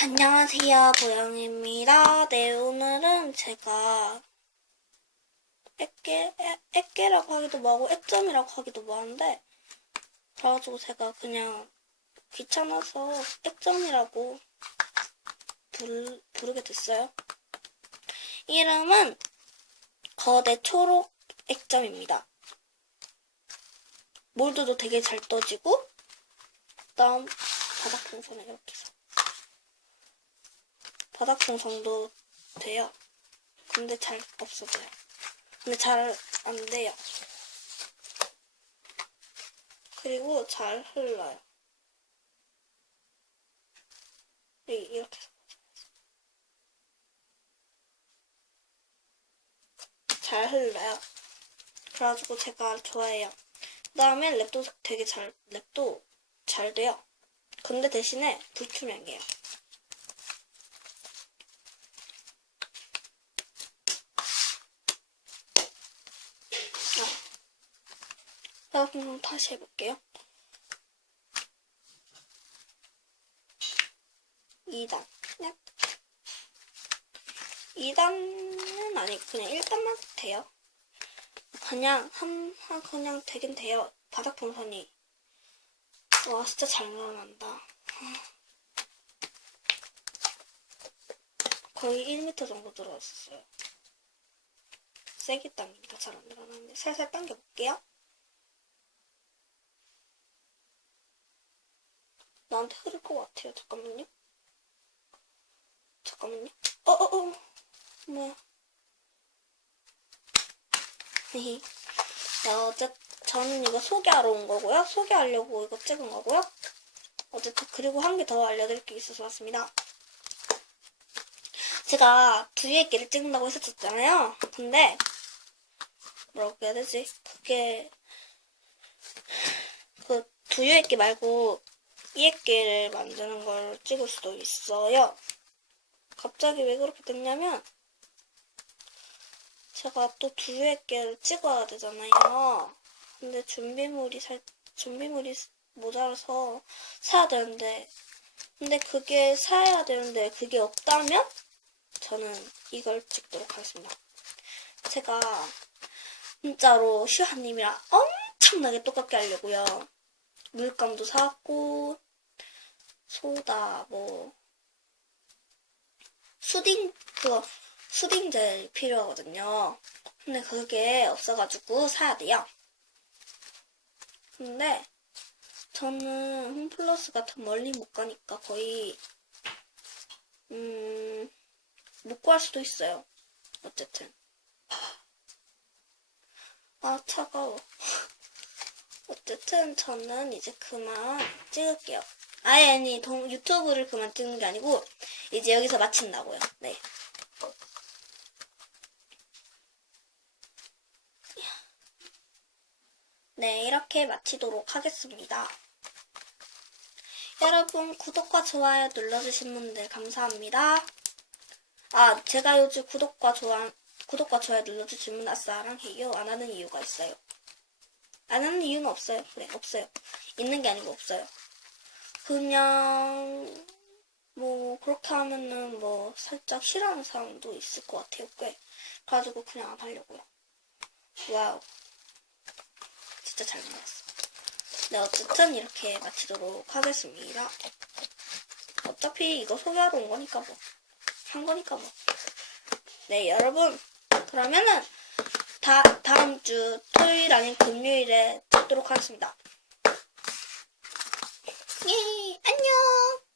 안녕하세요, 보영입니다. 네, 오늘은 제가 액계, 액- 액계라고 하기도 뭐하고 액점이라고 하기도 뭐한데 그래가지고 제가 그냥 귀찮아서 액점이라고 부르, 부르게 됐어요. 이름은 거대 초록 액점입니다. 몰드도 되게 잘 떠지고 그다음 바닥 풍선을 이렇게 해서 바닥 풍선도 돼요. 근데 잘 없어져요. 근데 잘 안 돼요. 그리고 잘 흘러요. 이- 이렇게 잘 흘러요. 그래가지고 제가 좋아해요. 그 다음에 랩도 되게 잘, 랩도 잘 돼요. 근데 대신에 불투명해요. 자, 그럼 다시 해볼게요. 2단. 네. 2단은 아니고 그냥 1단만 돼요. 그냥 한, 한 그냥 되긴 돼요. 바닥 풍선이. 와 진짜 잘 늘어난다. 거의 1m 정도 들어왔어요. 세게 당깁니다. 잘안 늘어나는데 살살 당겨볼게요. 나한테 흐를 것 같아요. 잠깐만요. 잠깐만요. 어어어. 뭐야. 자, 어쨌 저는 이거 소개하러 온 거고요. 소개하려고 이거 찍은 거고요. 어쨌든 그리고 한 개 더 알려드릴 게 있어서 왔습니다. 제가 두유의 끼를 찍는다고 했었잖아요. 근데 뭐라고 해야 되지? 그게 그 두유의 끼 말고 이액기를 만드는 걸 찍을 수도 있어요. 갑자기 왜 그렇게 됐냐면 제가 또 두유액기를 찍어야 되잖아요. 근데 준비물이 살 준비물이 모자라서 사야 되는데 근데 그게 사야 되는데 그게 없다면 저는 이걸 찍도록 하겠습니다. 제가 진짜로 슈하님이랑 엄청나게 똑같게 하려고요. 물감도 사왔고 소다 뭐 수딩 그거 수딩젤 필요하거든요. 근데 그게 없어가지고 사야 돼요. 근데 저는 홈플러스가 더 멀리 못 가니까 거의 음 못 구할 수도 있어요. 어쨌든 아 차가워. 어쨌든 저는 이제 그만 찍을게요. 아니 아니 동- 유튜브를 그만 찍는 게 아니고 이제 여기서 마친다고요. 네. 네 이렇게 마치도록 하겠습니다. 여러분 구독과 좋아요 눌러주신 분들 감사합니다. 아 제가 요즘 구독과 좋아 구독과 좋아요 눌러주신 분 아싸랑 해요 안 하는 이유가 있어요. 안 하는 이유는 없어요. 네, 없어요. 있는 게 아니고 없어요. 그냥 뭐 그렇게 하면은 뭐 살짝 싫어하는 사람도 있을 것 같아요. 꽤. 그래가지고 그냥 안 하려고요. 와우. 진짜 잘 만들었어. 네, 어쨌든 이렇게 마치도록 하겠습니다. 어차피 이거 소개하러 온 거니까 뭐. 한 거니까 뭐. 네, 여러분. 그러면은 다, 다음 주 토요일 아닌 금요일에 찍도록 하겠습니다. 예, 안녕!